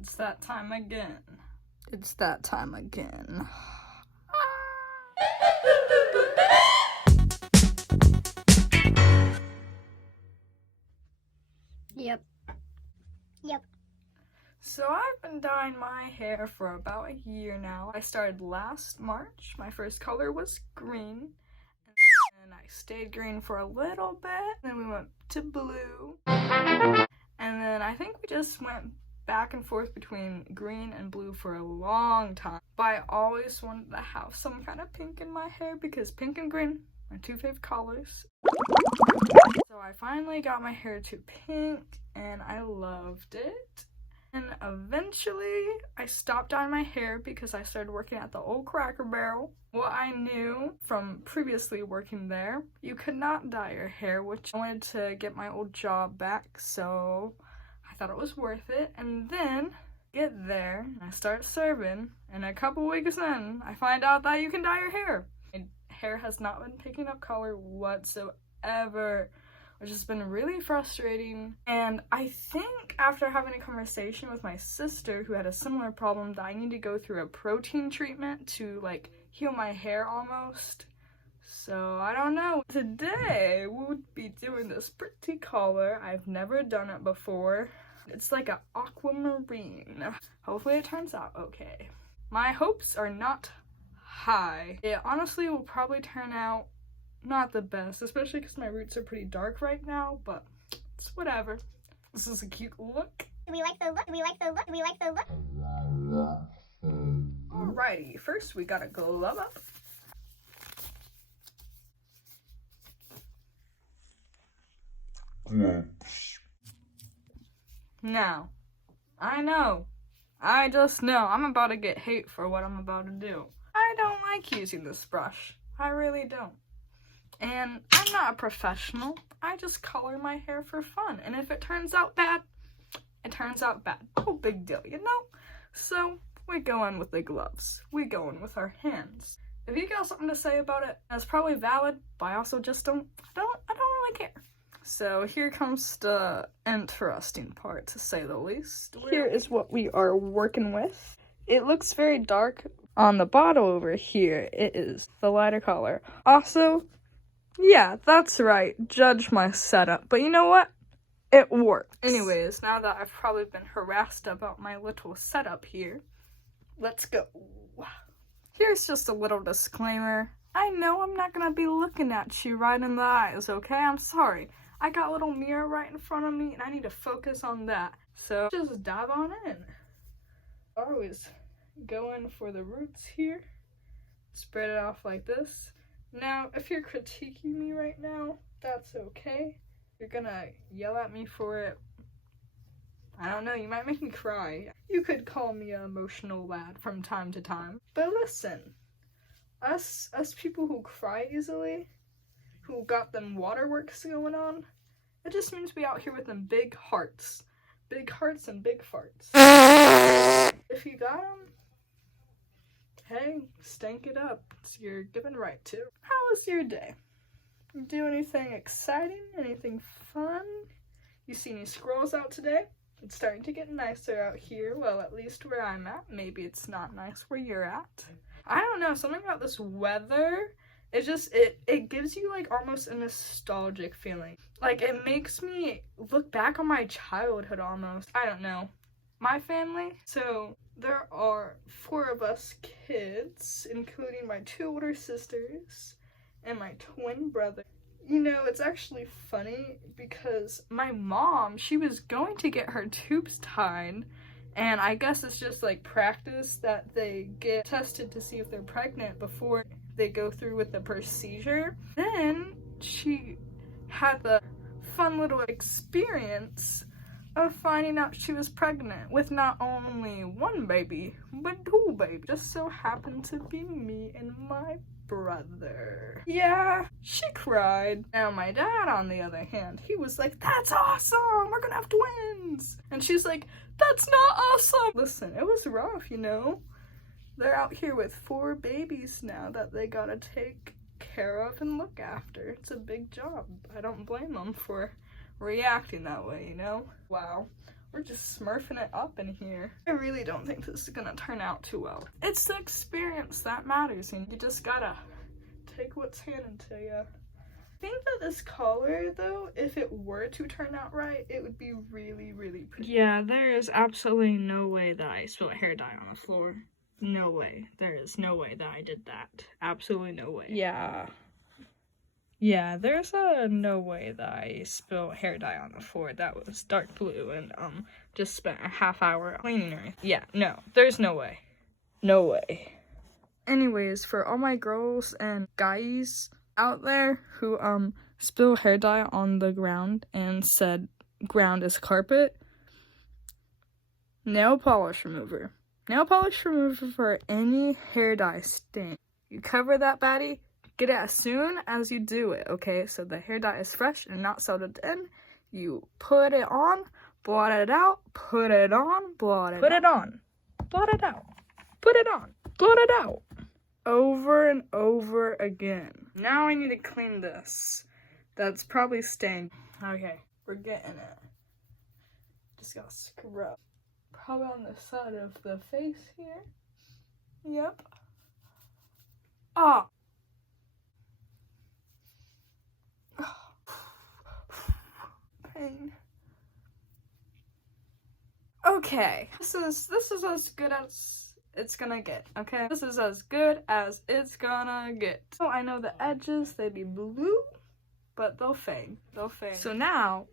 It's that time again. It's that time again. Yep. So I've been dyeing my hair for about a year now. I started last March. My first color was green. And I stayed green for a little bit. Then we went to blue. And then I think we just went back and forth between green and blue for a long time. But I always wanted to have some kind of pink in my hair because pink and green are my two favorite colors. So I finally got my hair to pink and I loved it. And eventually I stopped dyeing my hair because I started working at the old Cracker Barrel. What I knew from previously working there, you could not dye your hair, which I wanted to get my old job back, so I thought it was worth it. And then get there, and I start serving, and a couple weeks in, I find out that you can dye your hair. My hair has not been picking up color whatsoever, which has been really frustrating. And I think after having a conversation with my sister who had a similar problem that I need to go through a protein treatment to like heal my hair almost. So I don't know. Today we would be doing this pretty color. I've never done it before. It's like an aquamarine. Hopefully it turns out okay. My hopes are not high. It honestly will probably turn out not the best, especially because my roots are pretty dark right now, but it's whatever. This is a cute look. Do we like the look? Do we like the look? Do we like the look? Alrighty, first we gotta glove up. Now, I just know I'm about to get hate for what I'm about to do. I don't like using this brush. I really don't. And I'm not a professional. I just color my hair for fun. And if it turns out bad, it turns out bad. No big deal, you know? So we go in with the gloves. We go in with our hands. If you got something to say about it, that's probably valid, but I also just I don't really care. So here comes the interesting part, to say the least. Here is what we are working with. It looks very dark on the bottle over here. It is the lighter color. Also, yeah, that's right. Judge my setup. But you know what? It works. Anyways, now that I've probably been harassed about my little setup here, let's go. Here's just a little disclaimer. I know I'm not gonna be looking at you right in the eyes, okay? I'm sorry. I got a little mirror right in front of me and I need to focus on that. So just dive on in. Always go in for the roots here. Spread it off like this. Now, if you're critiquing me right now, that's okay. You're gonna yell at me for it. I don't know, you might make me cry. You could call me an emotional lad from time to time. But listen, us people who cry easily, who got them waterworks going on, it just means we out here with them big hearts. Big hearts and big farts. If you got them, hey, stank it up. It's your given right to. How was your day? You do anything exciting? Anything fun? You see any squirrels out today? It's starting to get nicer out here. Well, at least where I'm at. Maybe it's not nice where you're at. I don't know. Something about this weather. It gives you like almost a nostalgic feeling. Like it makes me look back on my childhood almost. I don't know. My family, so there are 4 of us kids, including my 2 older sisters and my twin brother. You know, it's actually funny because my mom, she was going to get her tubes tied, and I guess it's just like practice that they get tested to see if they're pregnant before they go through with the procedure. Then she had the fun little experience of finding out she was pregnant with not only 1 baby, but 2 babies. Just so happened to be me and my brother. Yeah, she cried. Now my dad, on the other hand, he was like, "That's awesome! We're gonna have twins!" And she's like, "That's not awesome!" Listen, it was rough, you know? They're out here with 4 babies now that they gotta take care of and look after. It's a big job. I don't blame them for reacting that way, you know? Wow. We're just smurfing it up in here. I really don't think this is gonna turn out too well. It's the experience that matters, and you just gotta take what's handed to you. I think that this color, though, if it were to turn out right, it would be really, really pretty. Yeah, there is absolutely no way that I spilled hair dye on the floor. No way. There is no way that I did that. Absolutely no way. Yeah, there's no way that I spilled hair dye on the floor. That was dark blue and just spent a half hour cleaning her. Yeah, no, there's no way. No way. Anyways, for all my girls and guys out there who spill hair dye on the ground and said ground is carpet, nail polish remover. Nail polish remover for any hair dye stain. You cover that baddie, get it as soon as you do it, okay? So the hair dye is fresh and not settled in. You put it on, blot it out, put it on, blot it out. Put it on, blot it out. Put it on, blot it out. Over and over again. Now I need to clean this. That's probably stained. Okay, we're getting it. Just gotta scrub. Probably on the side of the face here. Yep. Ah. Pain. Okay, this is as good as it's gonna get, okay? This is as good as it's gonna get. So I know the edges, they be blue, but they'll fade. They'll fade. So now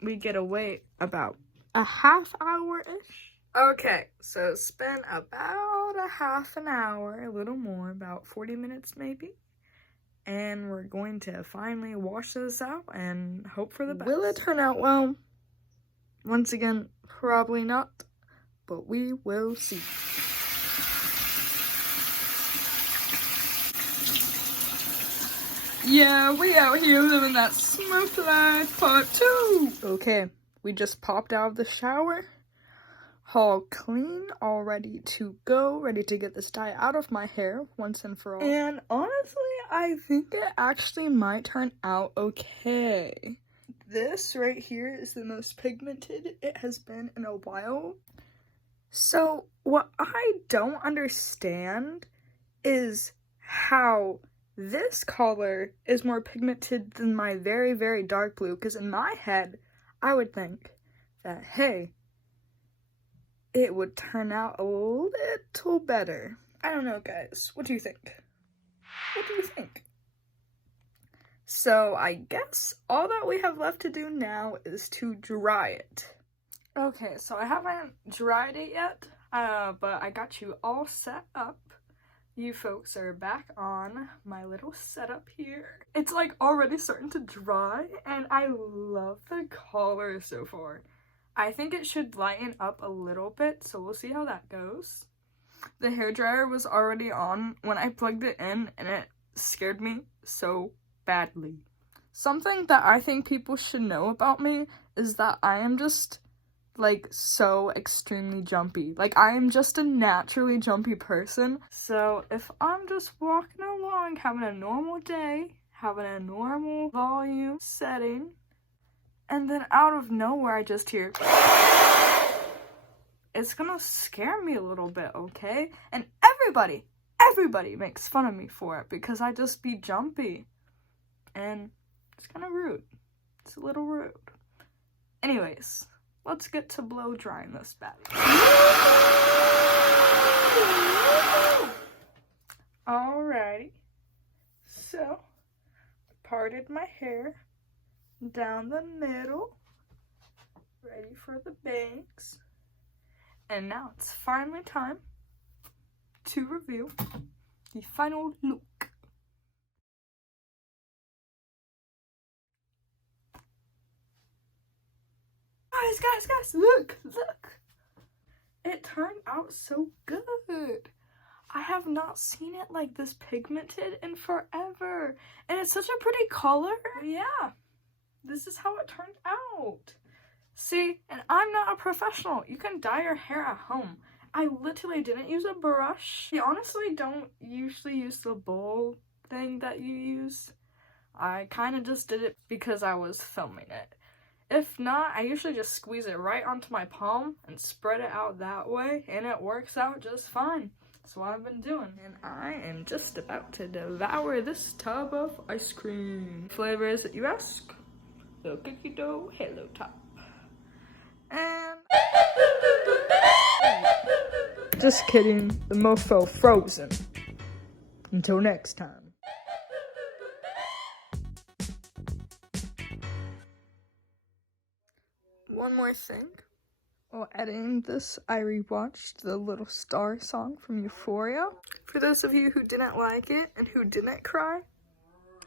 we get to wait about a half hour-ish. Okay, so spend about a half an hour, a little more, about 40 minutes maybe. And we're going to finally wash this out and hope for the best. Will it turn out well? Once again, probably not, but we will see. Yeah, we out here living that smooth life part 2. Okay, we just popped out of the shower. All clean, all ready to go, ready to get this dye out of my hair once and for all. And honestly, I think it actually might turn out okay. This right here is the most pigmented it has been in a while. So what I don't understand is how this color is more pigmented than my very, very dark blue, because in my head, I would think that, hey, it would turn out a little better. I don't know, guys. What do you think? What do you think? So I guess all that we have left to do now is to dry it. Okay, so I haven't dried it yet, but I got you all set up. You folks are back on my little setup here. It's like already starting to dry, and I love the color so far. I think it should lighten up a little bit, so we'll see how that goes. The hairdryer was already on when I plugged it in, and it scared me so badly. Something that I think people should know about me is that I am just, like, so extremely jumpy. Like, I am just a naturally jumpy person. So if I'm just walking along, having a normal day, having a normal volume setting, and then out of nowhere I just hear, it's gonna scare me a little bit, okay? And everybody makes fun of me for it because I just be jumpy. And it's kind of rude. It's a little rude. Anyways, let's get to blow drying this bad. Alrighty. So, parted my hair down the middle, ready for the bangs. And now it's finally time to reveal the final look. Guys, look! It turned out so good. I have not seen it like this pigmented in forever. And it's such a pretty color. Yeah, this is how it turned out. See, and I'm not a professional. You can dye your hair at home. I literally didn't use a brush. I honestly don't usually use the bowl thing that you use. I kind of just did it because I was filming it. If not, I usually just squeeze it right onto my palm and spread it out that way, and it works out just fine. That's what I've been doing. And I am just about to devour this tub of ice cream. Flavor is it, you ask? The cookie dough Halo Top. And just kidding, the mofo frozen. Until next time. One more thing. While editing this, I rewatched the Little Star song from Euphoria. For those of you who didn't like it and who didn't cry,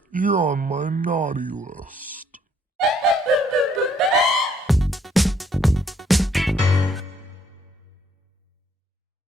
you're on my naughty list.